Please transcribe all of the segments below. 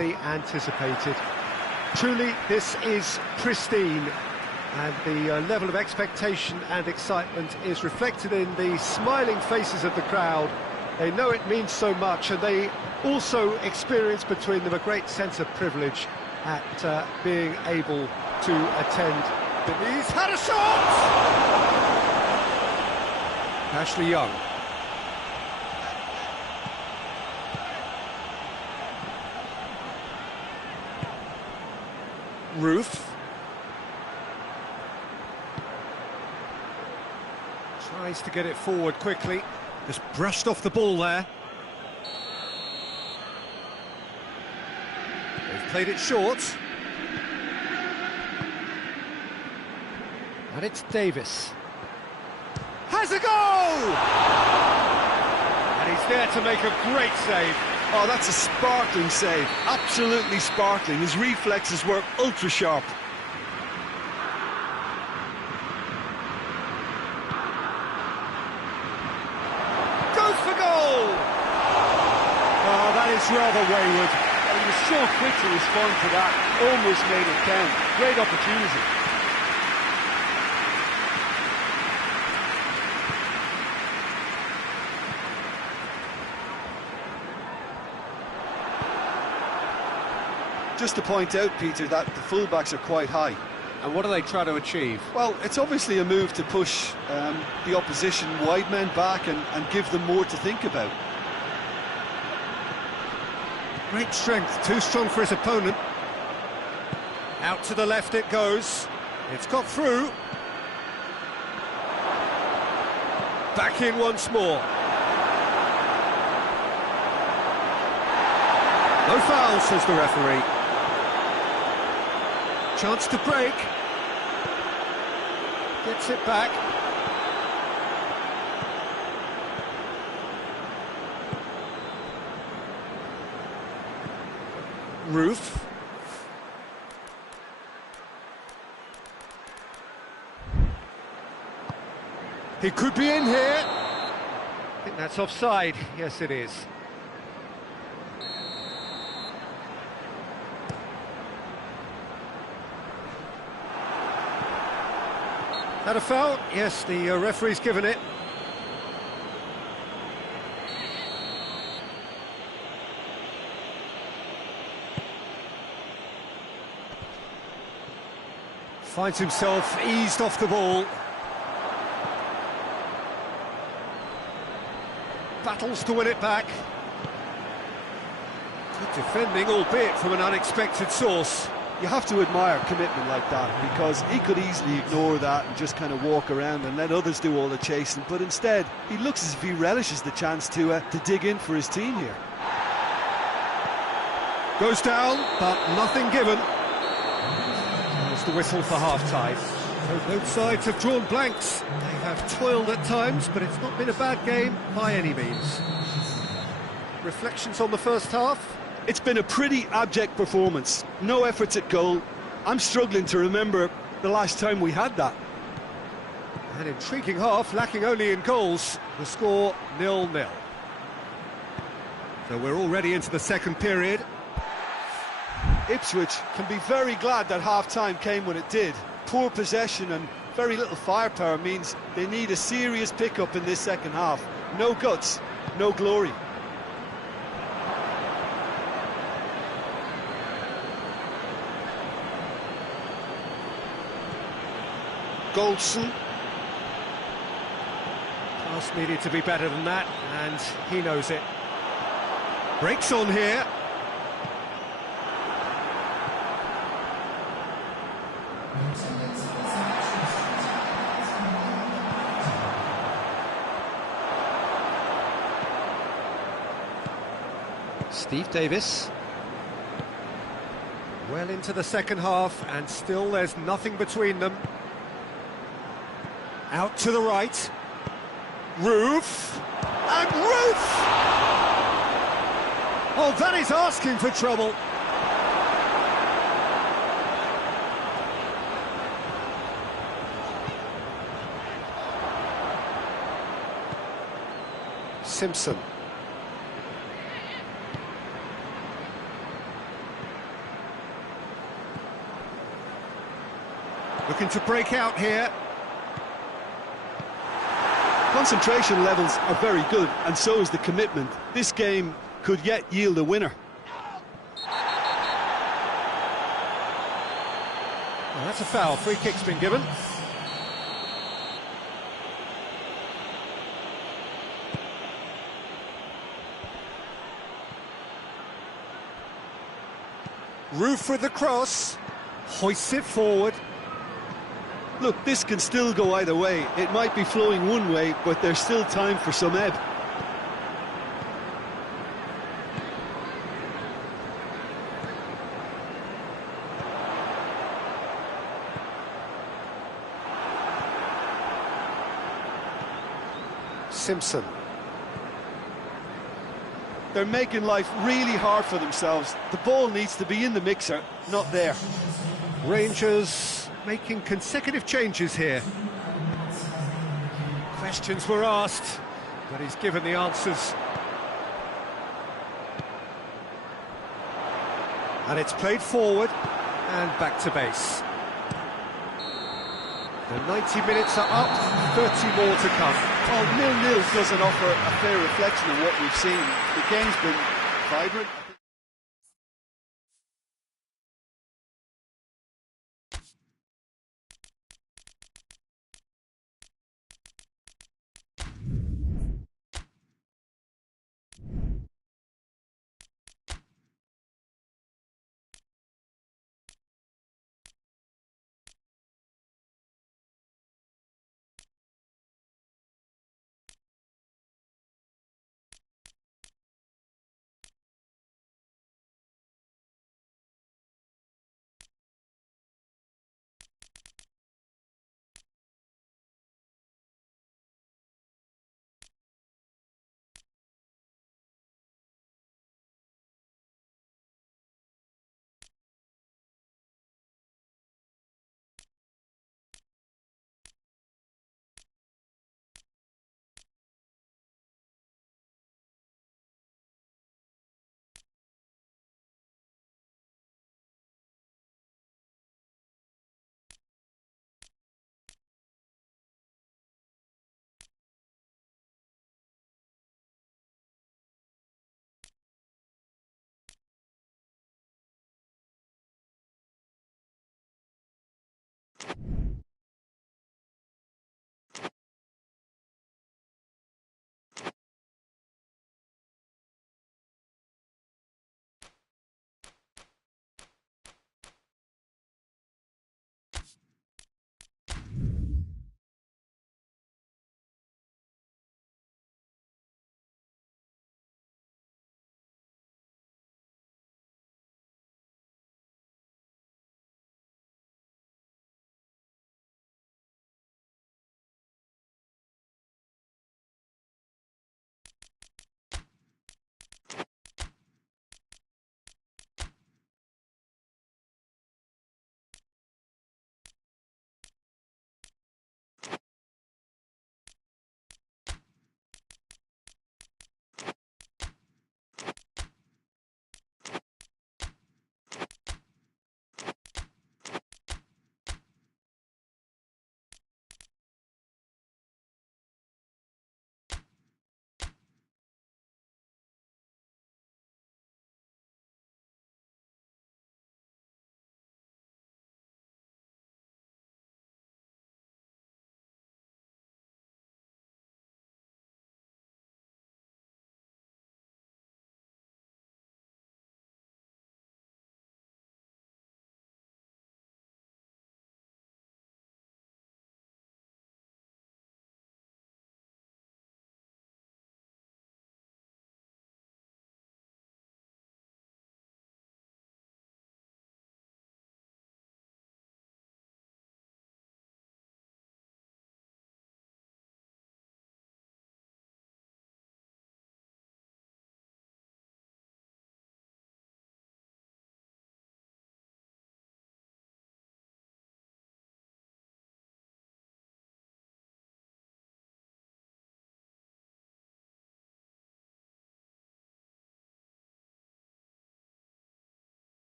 anticipated. Truly, this is pristine, and the level of expectation and excitement is reflected in the smiling faces of the crowd. They know it means so much, and they also experience between them a great sense of privilege at being able to attend. He's had a shot! Ashley Young. Roof. Tries to get it forward quickly. Just brushed off the ball there. They've played it short. And it's Davis. Has a goal! And he's there to make a great save. Oh, that's a sparkling save. Absolutely sparkling. His reflexes were ultra sharp. Goes for goal! Oh, that is rather wayward. He was so quick to respond to that. Almost made it count. Great opportunity. Just to point out, Peter, that the fullbacks are quite high. And what do they try to achieve? Well, it's obviously a move to push the opposition wide men back and give them more to think about. Great strength, too strong for his opponent. Out to the left it goes. It's got through. Back in once more. No foul, says the referee. Chance to break. Gets it back. Roof. He could be in here. I think that's offside. Yes, it is. That a foul? Yes, the referee's given it. Finds himself eased off the ball. Battles to win it back. Good defending, albeit from an unexpected source. You have to admire commitment like that, because he could easily ignore that and just kind of walk around and let others do all the chasing, but instead he looks as if he relishes the chance to dig in for his team here. Goes down, but nothing given. There's the whistle for half-time. So both sides have drawn blanks. They have toiled at times, but it's not been a bad game by any means. Reflections on the first half? It's been a pretty abject performance. No efforts at goal. I'm struggling to remember the last time we had that. An intriguing half, lacking only in goals. The score 0-0. So we're already into the second period. Ipswich can be very glad that half-time came when it did. Poor possession and very little firepower means they need a serious pick-up in this second half. No guts, no glory. Goldson. Pass needed to be better than that, and he knows it. Breaks on here. Steve Davis. Well into the second half, and still there's nothing between them. Out to the right. Roof. And Roof! Oh, that is asking for trouble. Simpson. Looking to break out here. Concentration levels are very good, and so is the commitment. This game could yet yield a winner. Well, that's a foul. Free kick's been given. Roof with the cross. Hoists it forward. Look, this can still go either way. It might be flowing one way, but there's still time for some ebb. Simpson. They're making life really hard for themselves. The ball needs to be in the mixer, not there. Rangers making consecutive changes here. Questions were asked, but he's given the answers. And it's played forward and back to base. The 90 minutes are up, 30 more to come. Well, 0-0 doesn't offer a fair reflection of what we've seen. The game's been vibrant.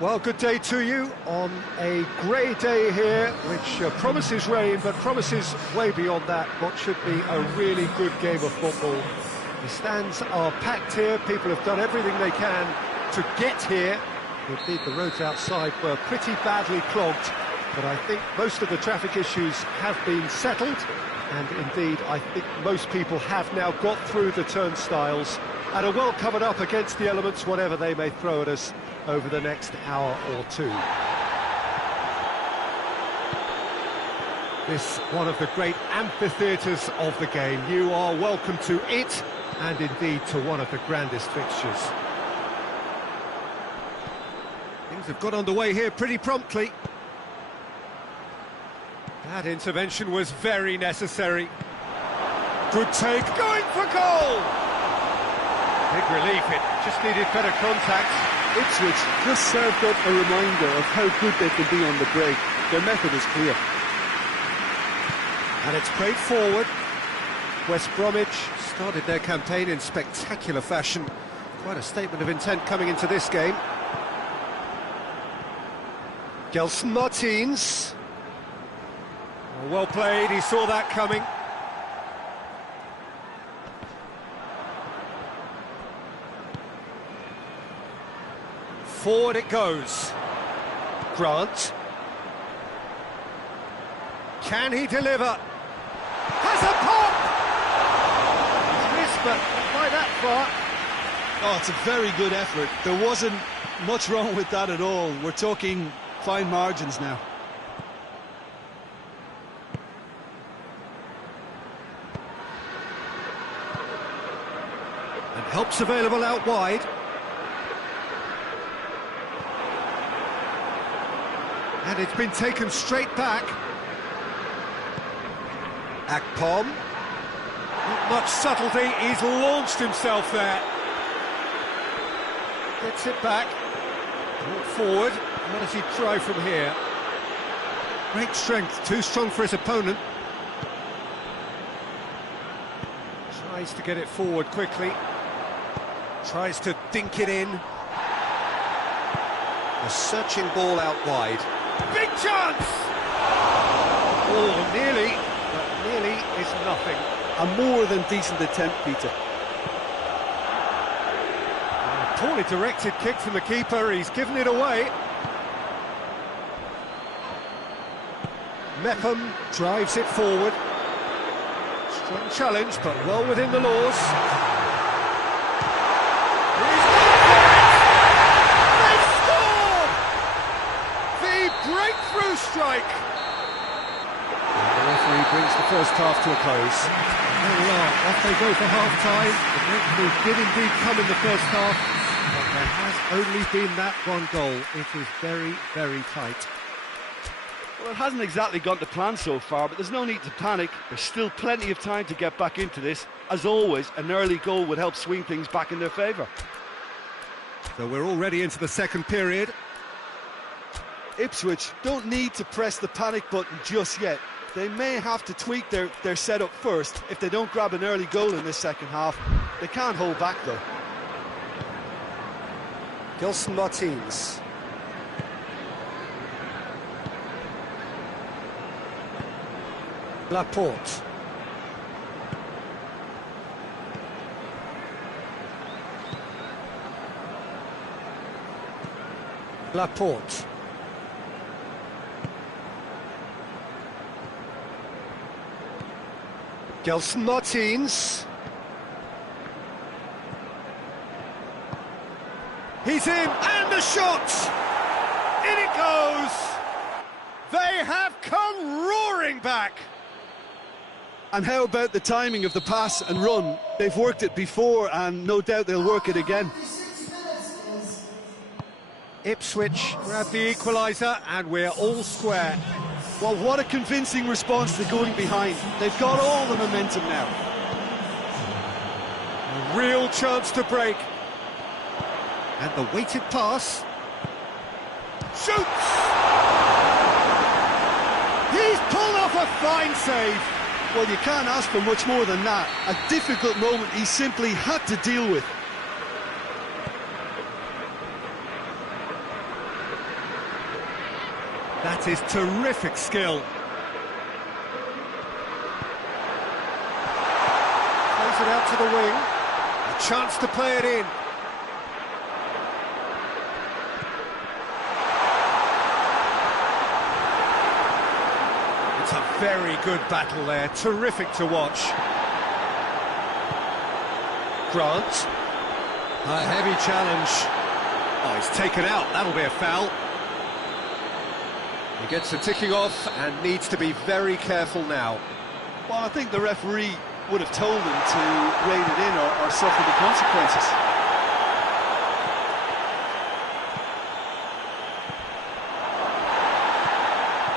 Well, good day to you on a grey day here, which promises rain, but promises way beyond that what should be a really good game of football. The stands are packed here, people have done everything they can to get here. Indeed, the roads outside were pretty badly clogged, but I think most of the traffic issues have been settled, and indeed, I think most people have now got through the turnstiles and are well covered up against the elements, whatever they may throw at us over the next hour or two. This one of the great amphitheatres of the game. You are welcome to it, and indeed to one of the grandest fixtures. Things have got underway here pretty promptly. That intervention was very necessary. Good take, going for goal! Big relief, it just needed better contact. Ipswich just served up a reminder of how good they can be on the break. Their method is clear. And it's played forward. West Bromwich started their campaign in spectacular fashion. Quite a statement of intent coming into this game. Gelson Martins. Well played, he saw that coming. Forward it goes. Grant. Can he deliver? Has a pop! He's missed, but not by that far. Oh, it's a very good effort. There wasn't much wrong with that at all. We're talking fine margins now. And help's available out wide. And it's been taken straight back. Akpom. Not much subtlety, he's launched himself there. Gets it back. Brought forward. What does he try from here? Great strength, too strong for his opponent. Tries to get it forward quickly. Tries to dink it in. A searching ball out wide. Big chance! Oh, nearly, but nearly is nothing. A more than decent attempt, Peter. A poorly directed kick from the keeper, he's given it away. Mepham drives it forward. Strong challenge, but well within the laws. Breakthrough strike! And the referee brings the first half to a close. There we are, off they go for half-time. The breakthrough did indeed come in the first half, but there has only been that one goal. It is very, very tight. Well, it hasn't exactly gone to plan so far, but there's no need to panic. There's still plenty of time to get back into this. As always, an early goal would help swing things back in their favour. So we're already into the second period. Ipswich don't need to press the panic button just yet. They may have to tweak their setup first if they don't grab an early goal in this second half. They can't hold back though. Gelson Martins. Laporte. Laporte. Gelson Martins. He's in, and the shot! In it goes! They have come roaring back! And how about the timing of the pass and run? They've worked it before, and no doubt they'll work it again. Ipswich grab the equaliser, and we're all square. Well, what a convincing response to going behind. They've got all the momentum now. A real chance to break. And the weighted pass. Shoots! He's pulled off a fine save. Well, you can't ask for much more than that. A difficult moment he simply had to deal with. That is terrific skill. Plays it out to the wing. A chance to play it in. It's a very good battle there. Terrific to watch. Grant. A heavy challenge. Oh, he's taken out. That'll be a foul. He gets the ticking off and needs to be very careful now. Well, I think the referee would have told him to rein it in or suffer the consequences.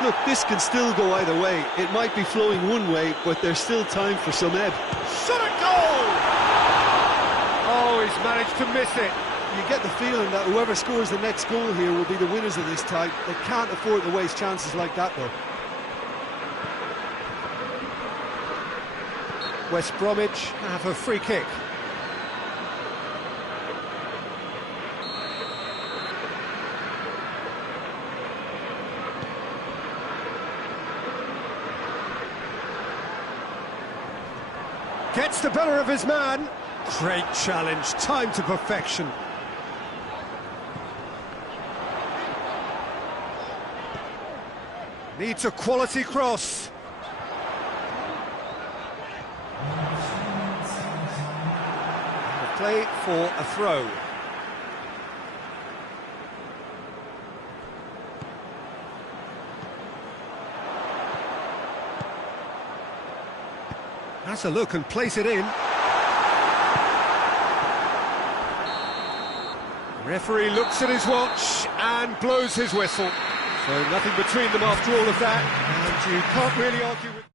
Look, this can still go either way. It might be flowing one way, but there's still time for some ebb. Shot at goal! Oh, he's managed to miss it. You get the feeling that whoever scores the next goal here will be the winners of this tie. They can't afford to waste chances like that, though. West Bromwich have a free kick. Gets the better of his man. Great challenge, time to perfection. Needs a quality cross. A play for a throw. Has a look and plays it in. Referee looks at his watch and blows his whistle. So nothing between them after all of that, and you can't really argue with...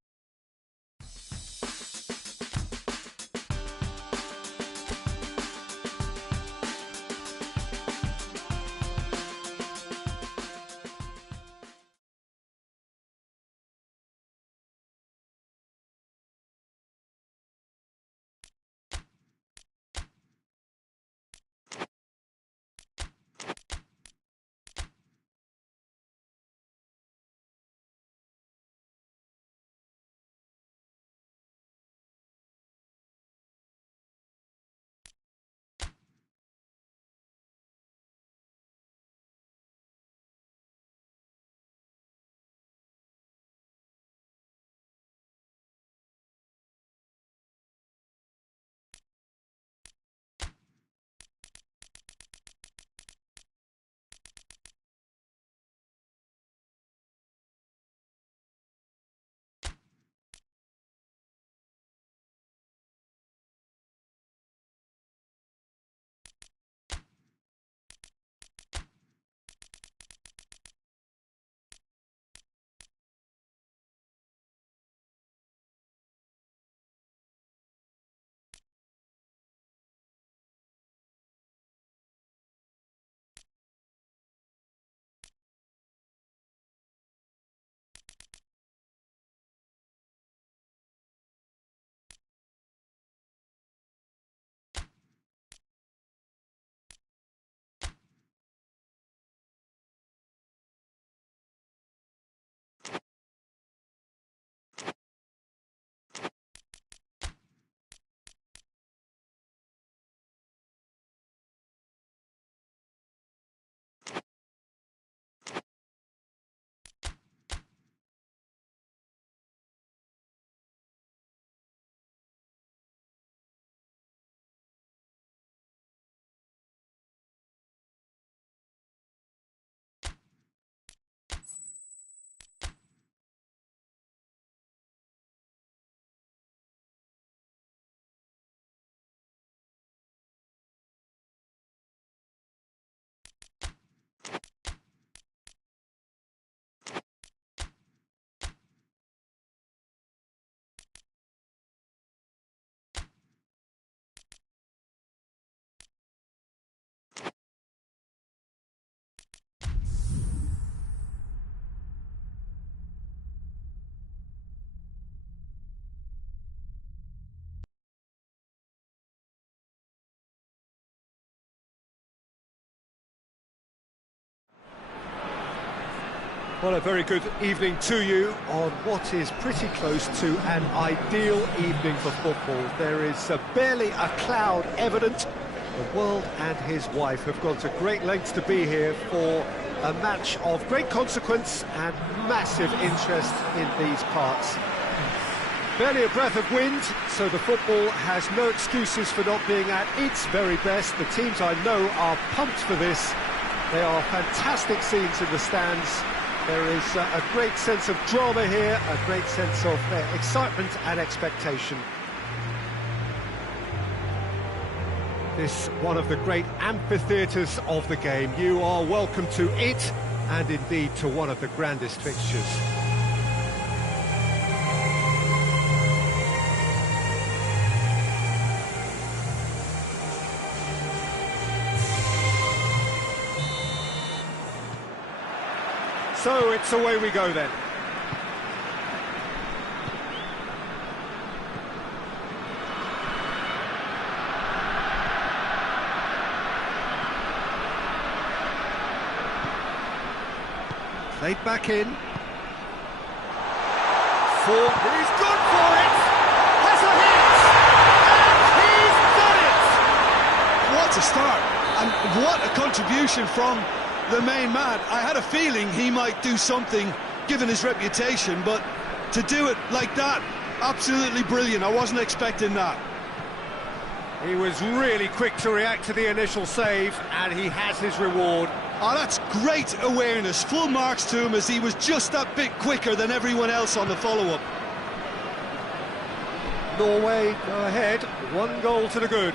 Well, a very good evening to you on what is pretty close to an ideal evening for football. There is barely a cloud evident. The world and his wife have gone to great lengths to be here for a match of great consequence and massive interest in these parts. Barely a breath of wind, so the football has no excuses for not being at its very best. The teams I know are pumped for this. There are fantastic scenes in the stands. There is a great sense of drama here, a great sense of excitement and expectation. This one of the great amphitheatres of the game. You are welcome to it, and indeed to one of the grandest fixtures. So it's away we go then. Played back in. He's gone for it! Has a hit! And he's done it! What a start, and what a contribution from the main man. I had a feeling he might do something, given his reputation, but to do it like that, absolutely brilliant. I wasn't expecting that. He was really quick to react to the initial save, and he has his reward. Oh, that's great awareness. Full marks to him, as he was just that bit quicker than everyone else on the follow-up. Norway go ahead, 1 goal to the good.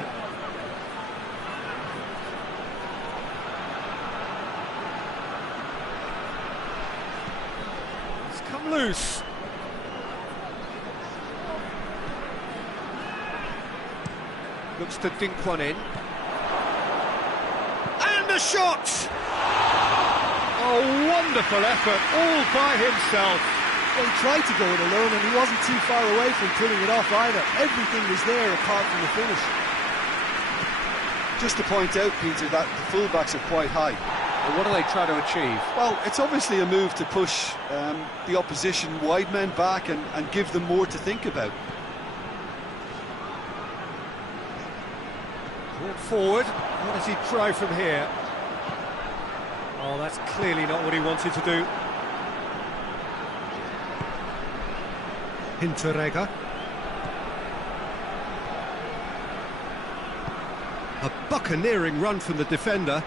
It's come loose. Looks to dink one in. And a shot! A wonderful effort, all by himself. Well, he tried to go it alone, and he wasn't too far away from pulling it off either. Everything was there apart from the finish. Just to point out, Peter, that the fullbacks are quite high. But what do they try to achieve? Well, it's obviously a move to push the opposition wide men back and give them more to think about. Brought forward. What does he try from here? Oh, that's clearly not what he wanted to do. Hinteregger. A buccaneering run from the defender.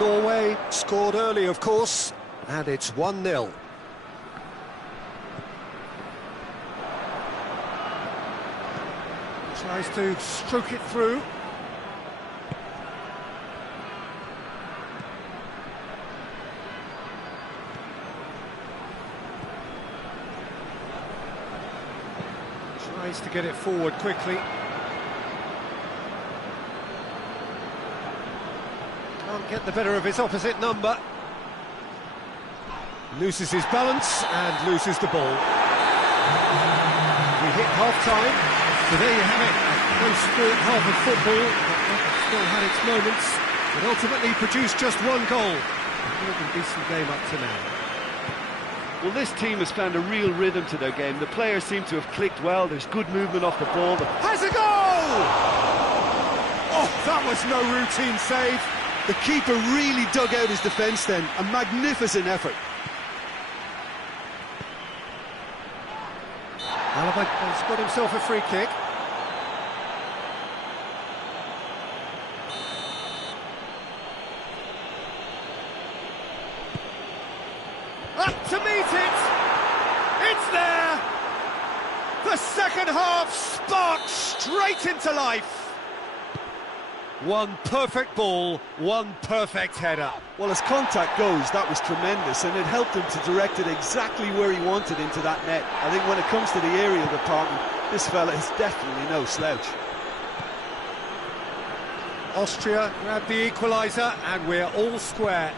Norway scored early, of course, and it's 1-0. Tries to stroke it through. Tries to get it forward quickly. Can't get the better of his opposite number. Loses his balance and loses the ball. We hit half-time. So there you have it, a close-fought half of football, but still had its moments. It ultimately produced just 1 goal. A more than decent game up to now. Well, this team has found a real rhythm to their game. The players seem to have clicked well. There's good movement off the ball. Has a goal! Oh, that was no routine save. The keeper really dug out his defence then. A magnificent effort. Alaba has got himself a free kick. Up to meet it! It's there! The second half sparks straight into life. One perfect ball, one perfect header. Well, as contact goes, that was tremendous, and it helped him to direct it exactly where he wanted into that net. I think when it comes to the aerial department, this fella is definitely no slouch. Austria grabbed the equaliser, and we're all square.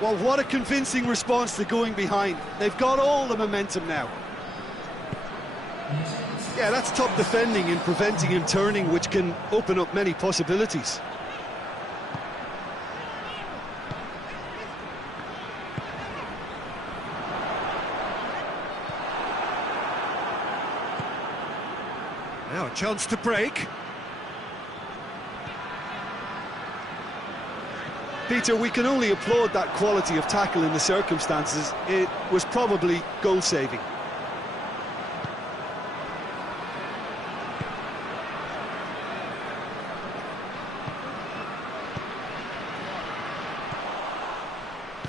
Well, what a convincing response to going behind. They've got all the momentum now. Yeah, that's top defending and preventing him turning, which can open up many possibilities. A chance to break. Peter, we can only applaud that quality of tackle in the circumstances. It was probably goal-saving.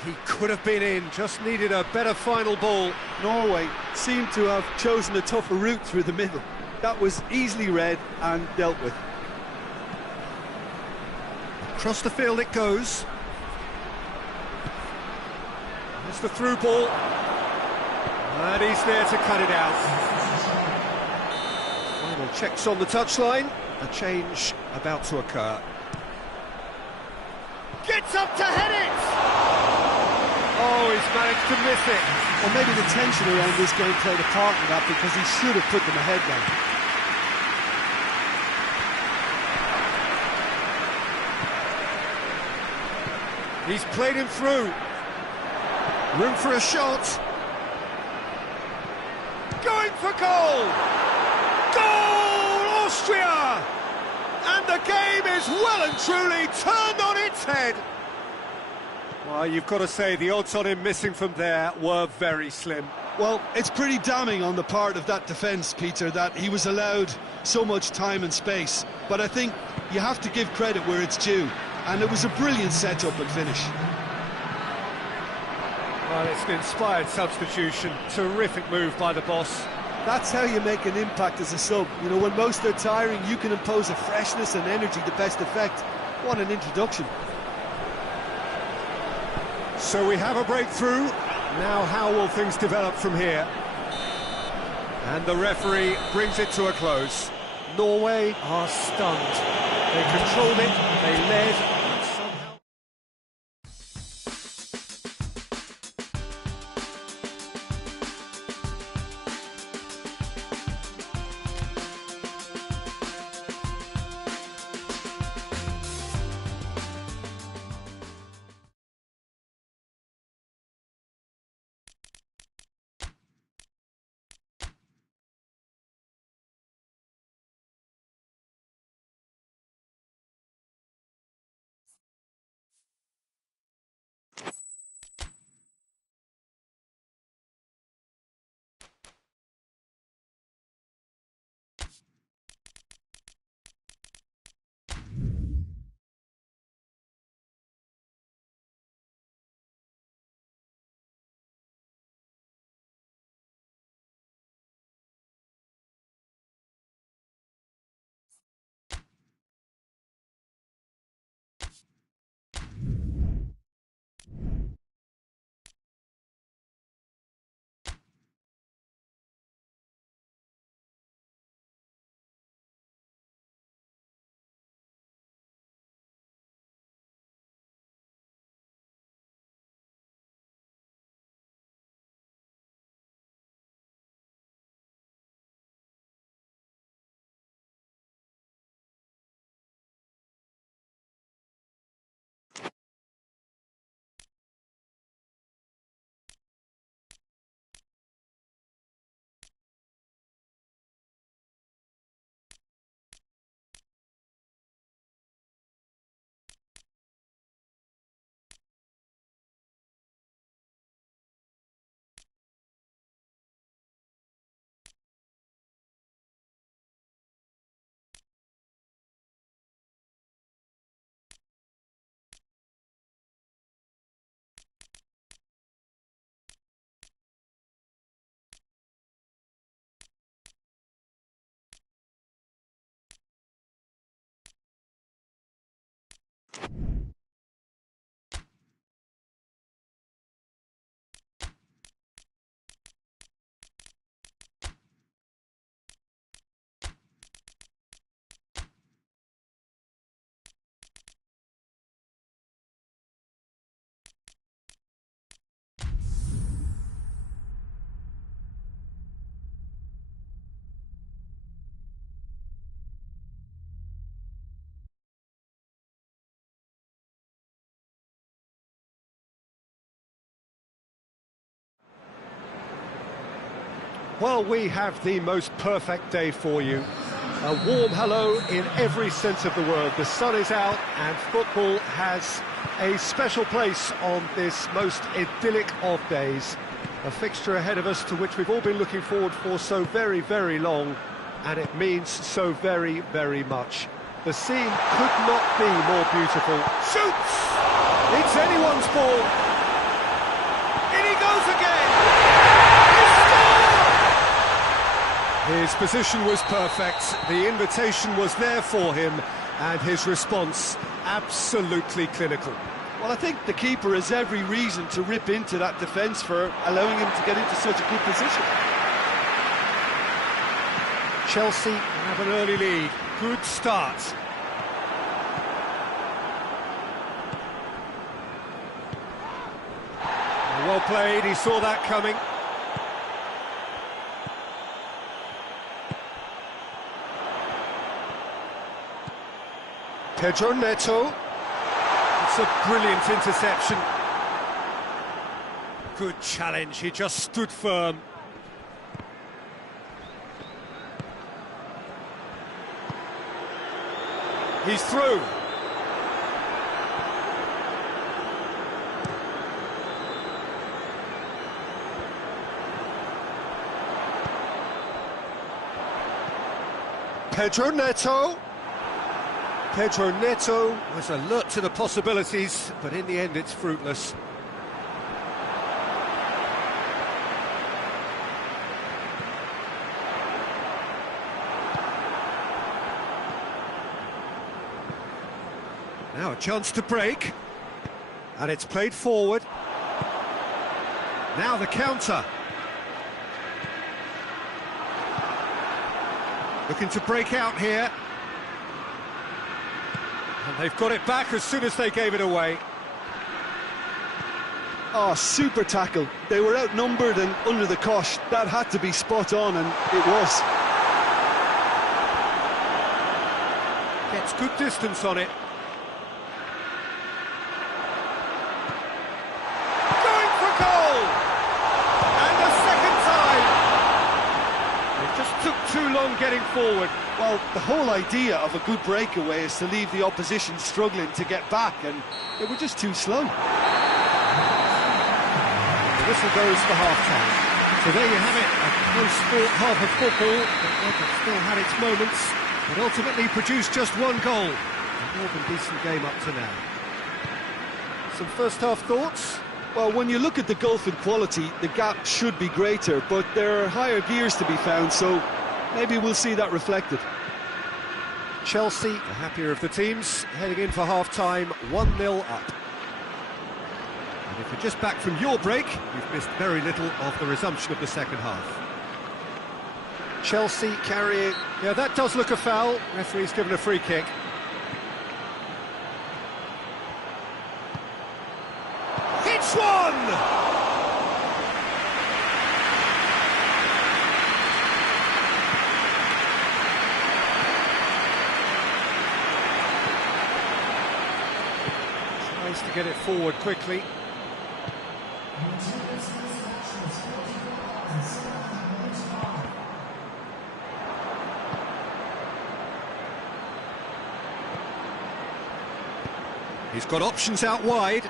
He could have been in, just needed a better final ball. Norway seemed to have chosen a tougher route through the middle. That was easily read and dealt with. Across the field it goes. It's the through ball. And he's there to cut it out. Final checks on the touchline. A change about to occur. Gets up to head it! Oh, he's managed to miss it. Well, maybe the tension around this game played a part in that, because he should have put them ahead then. He's played him through. Room for a shot. Going for goal! Goal, Austria! And the game is well and truly turned on its head. Well, you've got to say, the odds on him missing from there were very slim. Well, it's pretty damning on the part of that defence, Peter, that he was allowed so much time and space. But I think you have to give credit where it's due. And it was a brilliant set-up and finish. Well, it's an inspired substitution. Terrific move by the boss. That's how you make an impact as a sub. You know, when most are tiring, you can impose a freshness and energy to best effect. What an introduction. So we have a breakthrough. Now how will things develop from here? And the referee brings it to a close. Norway are stunned. They controlled it, they led, and somehow... Well, we have the most perfect day for you. A warm hello in every sense of the word. The sun is out and football has a special place on this most idyllic of days. A fixture ahead of us to which we've all been looking forward for so very, very long, and it means so very, very much. The scene could not be more beautiful. Shoots! It's anyone's ball. In he goes again! He scored! His position was perfect, the invitation was there for him, and his response absolutely clinical. Well, I think the keeper has every reason to rip into that defence for allowing him to get into such a good position. Chelsea have an early lead. Good start. Well played, he saw that coming. Pedro Neto. It's a brilliant interception. Good challenge, he just stood firm. He's through. Pedro Neto. Pedro Neto was alert to the possibilities, but in the end it's fruitless. Now a chance to break, and it's played forward. Now the counter. Looking to break out here. And they've got it back as soon as they gave it away. Oh, super tackle. They were outnumbered and under the cosh. That had to be spot on, and it was. Gets good distance on it. Going for goal! And the second time! It just took too long getting forward. Well, the whole idea of a good breakaway is to leave the opposition struggling to get back, and they were just too slow. The whistle goes for half-time. So there you have it, a close-fought half of football that still had its moments, but ultimately produced just one goal. A more than decent game up to now. Some first-half thoughts? Well, when you look at the gulf in quality, the gap should be greater, but there are higher gears to be found, so maybe we'll see that reflected. Chelsea, the happier of the teams, heading in for half-time, 1-0 up. And if you're just back from your break, you've missed very little of the resumption of the second half. Chelsea carrying... Yeah, that does look a foul. Referee's given a free kick. It's one! To get it forward quickly. He's got options out wide.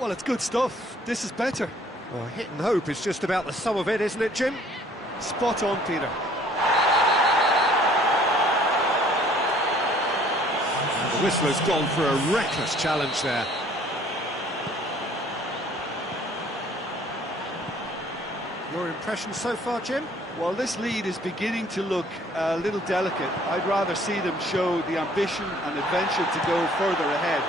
Well, it's good stuff. This is better. Well, hit and hope is just about the sum of it, isn't it, Jim? Spot on, Peter. The whistler's gone for a reckless challenge there. Your impression so far, Jim? Well, this lead is beginning to look a little delicate. I'd rather see them show the ambition and adventure to go further ahead.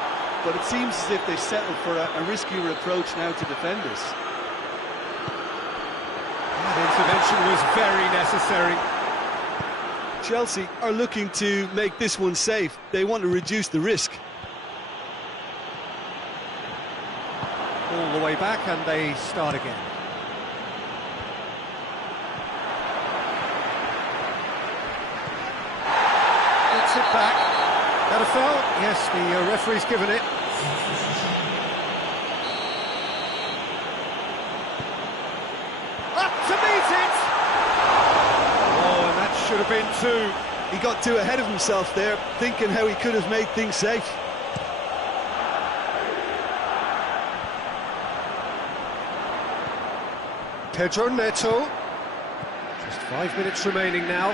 But it seems as if they settled for a riskier approach now to defend us. That intervention was very necessary. Chelsea are looking to make this one safe. They want to reduce the risk. All the way back, and they start again. Gets it back. That a foul? Yes, the referee's given it. have been two. He got too ahead of himself there, thinking how he could have made things safe. Pedro Neto. Just 5 minutes remaining now.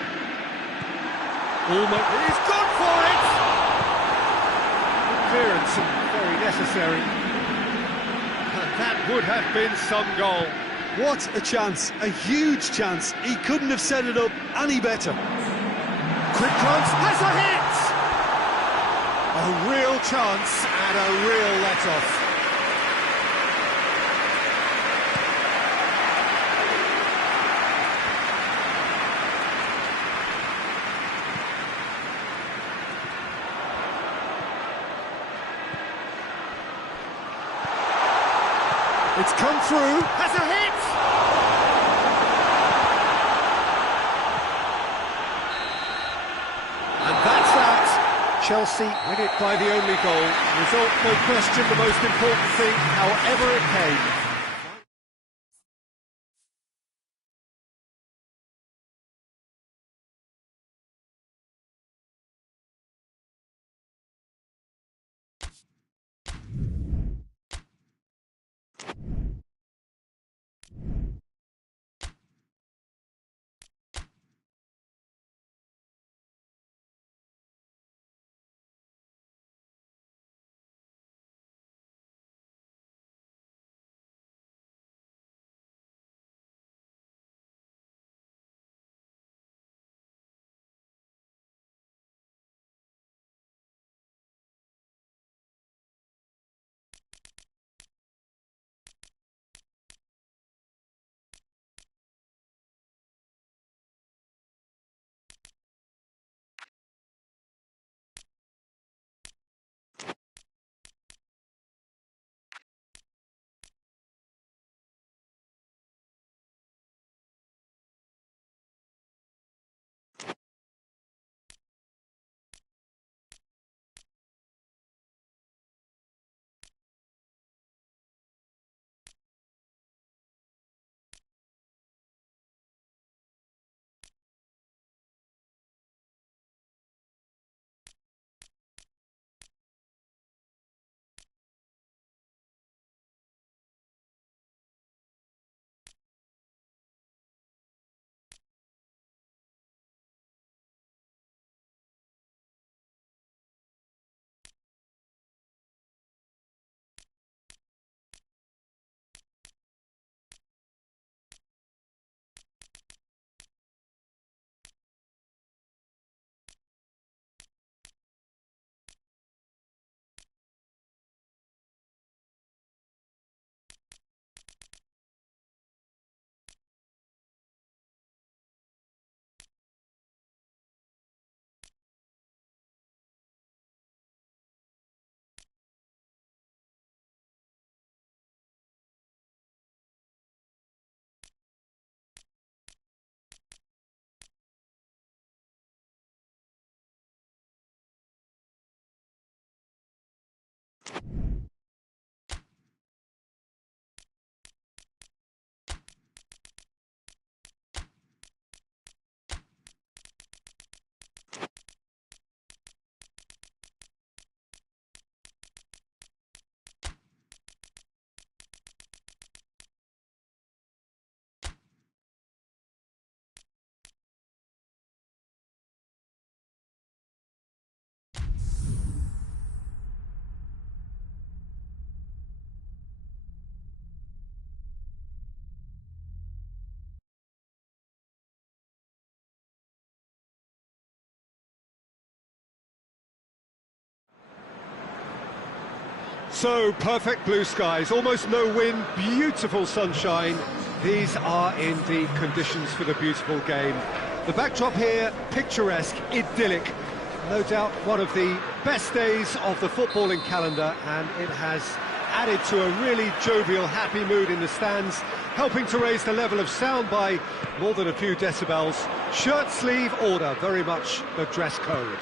He's gone for it! Clearance and very necessary. And that would have been some goal. What a chance, a huge chance. He couldn't have set it up any better. Quick glance, has a hit! A real chance and a real let-off. It's come through, has a hit! And that's that. Chelsea win it by the only goal. Result, no question, the most important thing, however it came. So, perfect blue skies, almost no wind, beautiful sunshine. These are indeed conditions for the beautiful game. The backdrop here, picturesque, idyllic. No doubt one of the best days of the footballing calendar, and it has added to a really jovial, happy mood in the stands, helping to raise the level of sound by more than a few decibels. Shirt sleeve order, very much the dress code.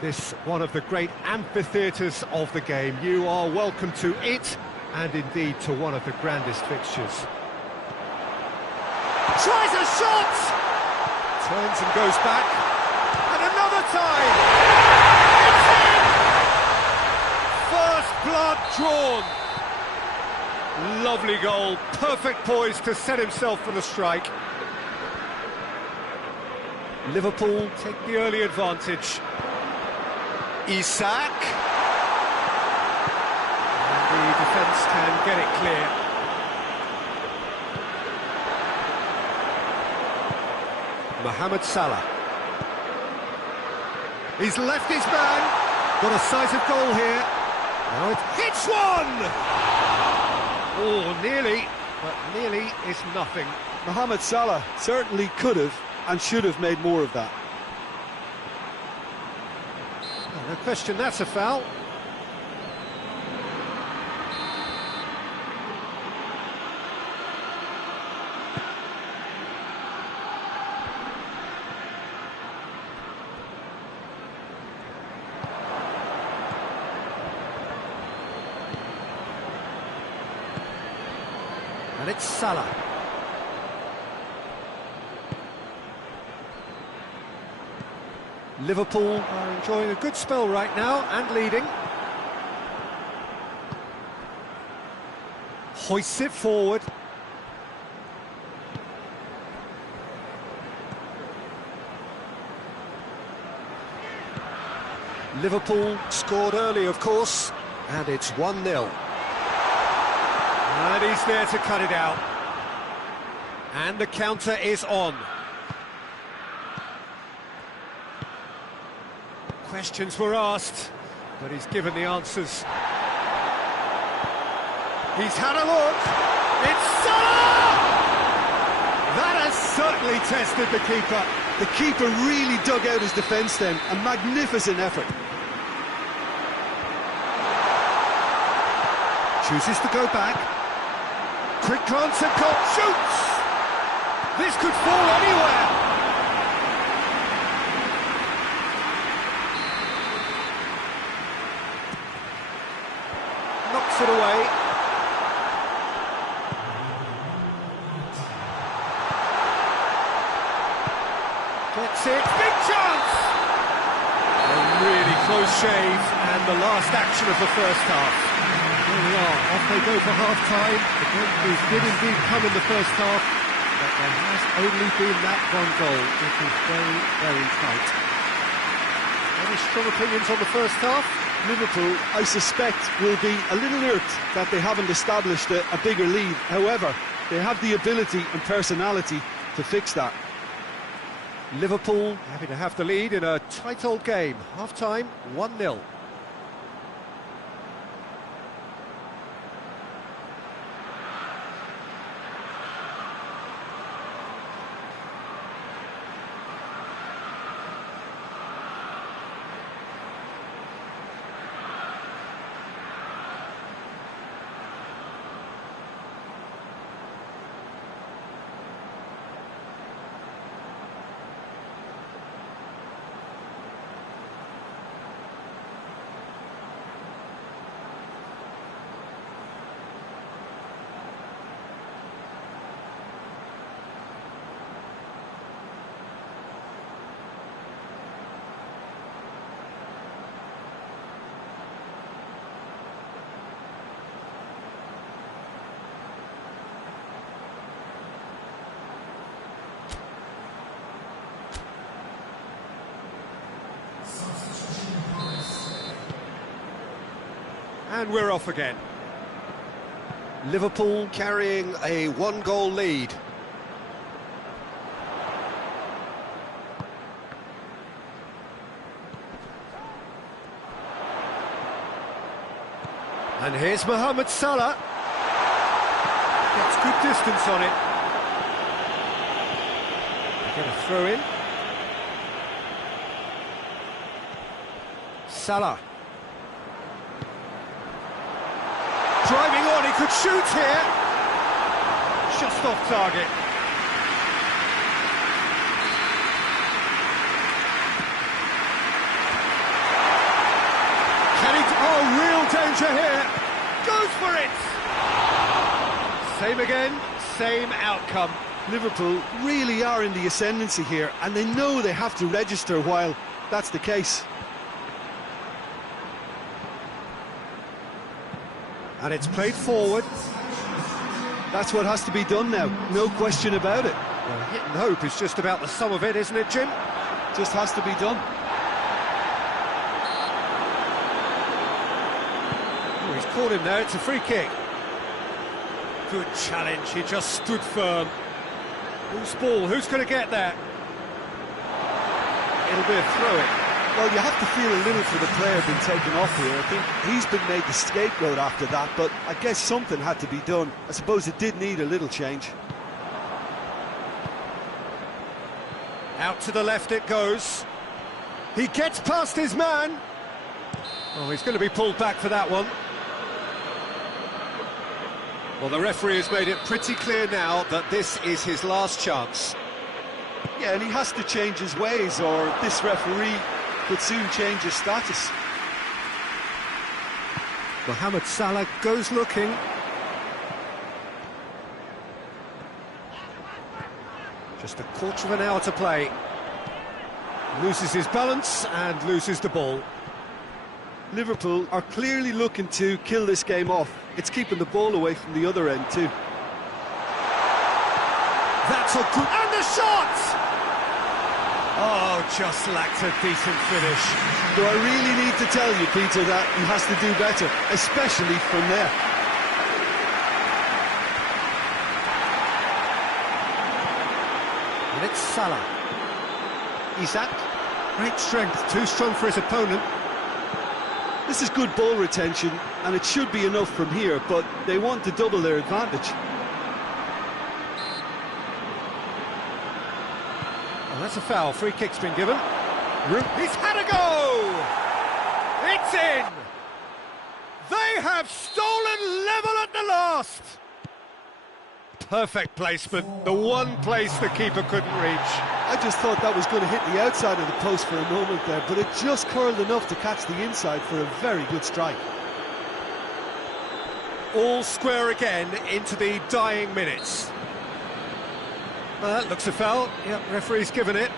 This one of the great amphitheatres of the game. You are welcome to it, and indeed to one of the grandest fixtures. Tries a shot! Turns and goes back. And another time! It's in! First blood drawn. Lovely goal. Perfect poise to set himself for the strike. Liverpool take the early advantage. Isak. And the defence can get it clear. Mohamed Salah. He's left his man. Got a sight of goal here. Now it hits one! Oh, nearly, but nearly is nothing. Mohamed Salah certainly could have and should have made more of that. No question that's a foul. And it's Salah. Liverpool are enjoying a good spell right now and leading. Hoists it forward. Liverpool scored early, of course, and it's 1-0. And he's there to cut it out. And the counter is on. Questions were asked, but he's given the answers. He's had a look. It's Salah! That has certainly tested the keeper. The keeper really dug out his defence then. A magnificent effort. Chooses to go back. Quick glance at goal. Shoots! This could fall anywhere. Knocks it away. Gets it. Big chance! A really close shave, and the last action of the first half. Here we are, off they go for half-time. The breakthroughs did indeed come in the first half, but there has only been that one goal. It is very, very tight. Any strong opinions on the first half? Liverpool, I suspect, will be a little irked that they haven't established a bigger lead. However, they have the ability and personality to fix that. Liverpool happy to have the lead in a tight old game. Half-time, 1-0. And we're off again. Liverpool carrying a one-goal lead. And here's Mohamed Salah. Gets good distance on it. Get a throw in. Salah. Driving on, he could shoot here. Just off target. Can he... Oh, real danger here. Goes for it. Same again, same outcome. Liverpool really are in the ascendancy here, and they know they have to register while that's the case. And it's played forward. That's what has to be done now, no question about it. Well, hit and hope is just about the sum of it, isn't it, Jim? Just has to be done. Oh, he's caught him there, it's a free kick. Good challenge, he just stood firm. Whose ball, who's going to get there? It'll be a throw-in. Well, you have to feel a little for the player being taken off here. I think he's been made the scapegoat after that, but I guess something had to be done. I suppose it did need a little change. Out to the left it goes. He gets past his man. Oh, he's going to be pulled back for that one. Well, the referee has made it pretty clear now that this is his last chance. Yeah, and he has to change his ways, or this referee could soon change his status. Mohamed Salah goes looking. Just a quarter of an hour to play. Loses his balance and loses the ball. Liverpool are clearly looking to kill this game off. It's keeping the ball away from the other end too. That's a good... And the shot! Oh, just lacked a decent finish. Do I really need to tell you, Peter, that he has to do better, especially from there? And it's Salah. Isak, great strength, too strong for his opponent. This is good ball retention, and it should be enough from here, but they want to double their advantage. Oh, that's a foul. Free kick's been given. He's had a go! It's in! They have stolen level at the last! Perfect placement, the one place the keeper couldn't reach. I just thought that was going to hit the outside of the post for a moment there, but it just curled enough to catch the inside for a very good strike. All square again into the dying minutes. Well, that looks a foul. Yep, referee's given it.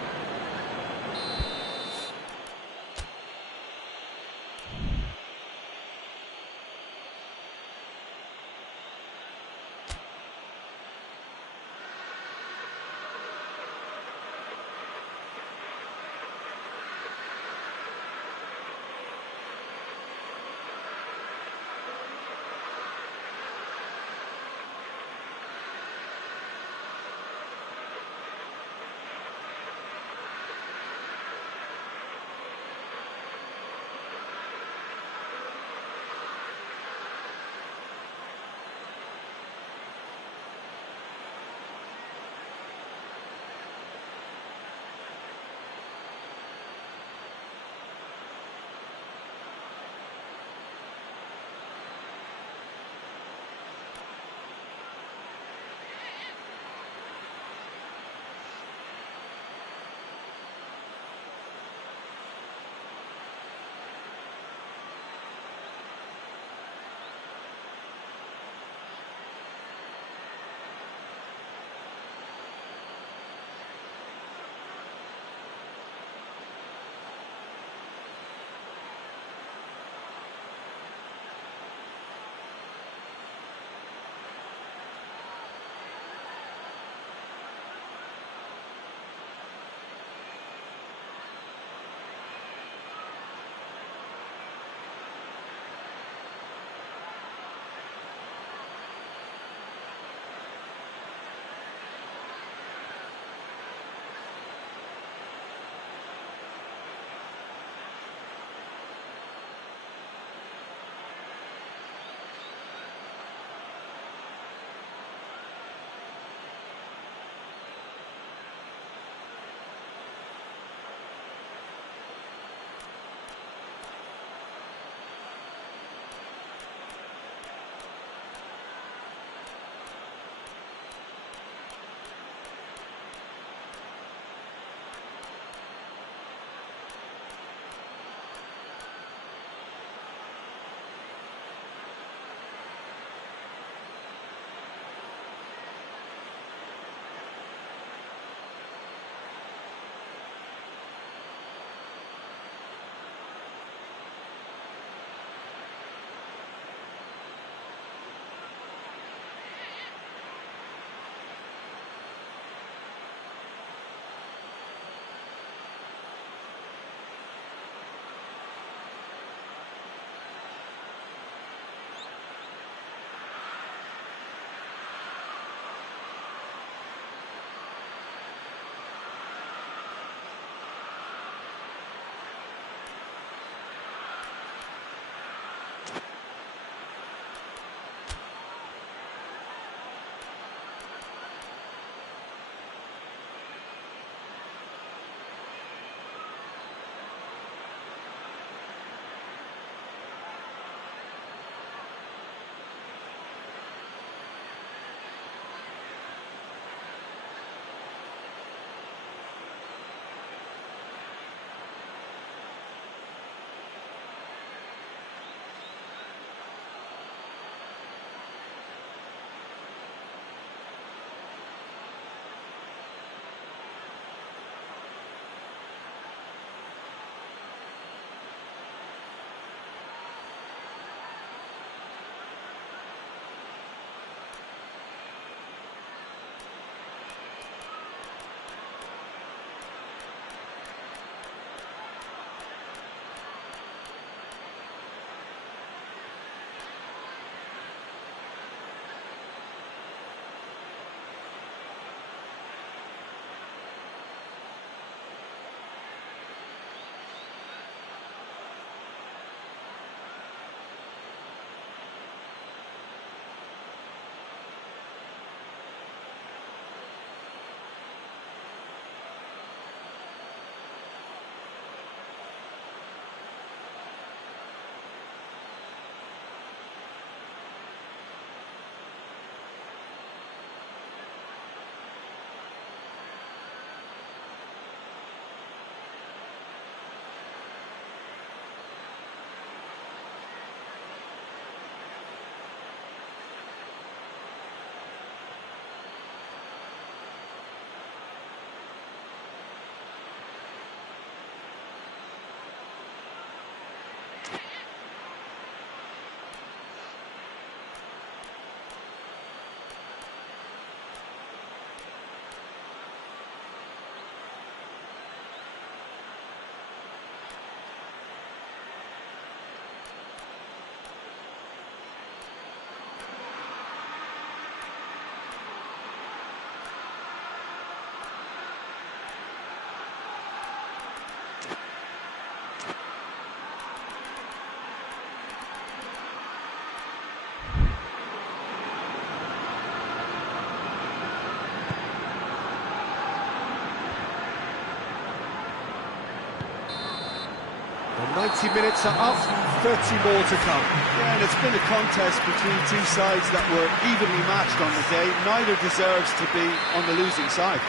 90 minutes are up, 30 more to come. Yeah, and it's been a contest between two sides that were evenly matched on the day. Neither deserves to be on the losing side.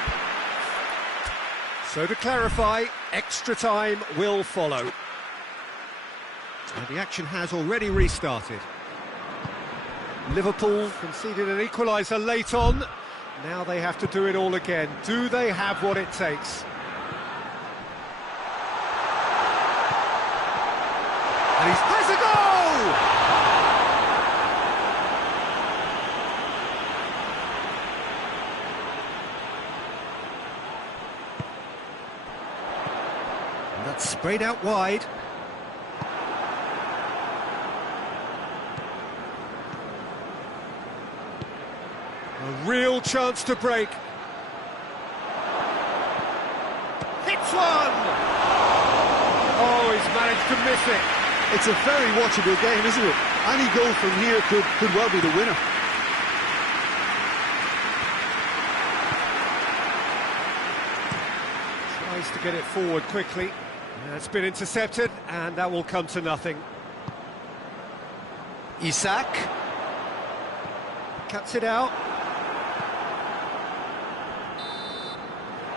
So to clarify, extra time will follow. And the action has already restarted. Liverpool conceded an equaliser late on. Now they have to do it all again. Do they have what it takes? And he has a goal! And that's sprayed out wide. A real chance to break. Hits one! Oh, he's managed to miss it. It's a very watchable game, isn't it? Any goal from here could well be the winner. Tries to get it forward quickly. It's been intercepted, and that will come to nothing. Isak cuts it out.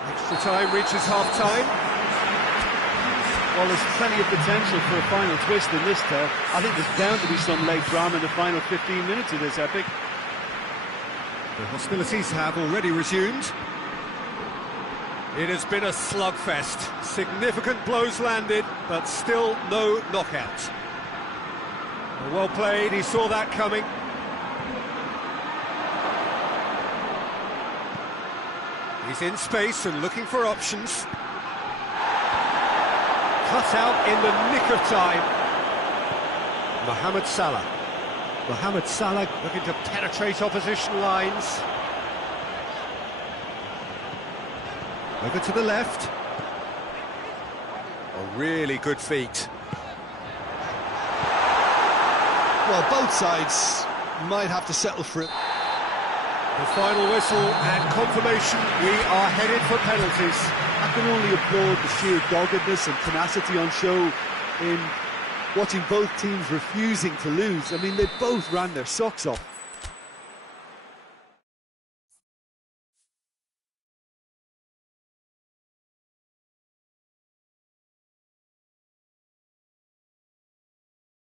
Extra time reaches half-time. Well, there's plenty of potential for a final twist in this tale. I think there's bound to be some late drama in the final 15 minutes of this epic. The hostilities have already resumed. It has been a slugfest. Significant blows landed, but still no knockout. Well played, he saw that coming. He's in space and looking for options. Cut out in the nick of time. Mohamed Salah. Mohamed Salah looking to penetrate opposition lines. Over to the left. A really good feat. Well, both sides might have to settle for it. The final whistle and confirmation, we are headed for penalties. I can only applaud the sheer doggedness and tenacity on show in watching both teams refusing to lose. I mean, they both ran their socks off.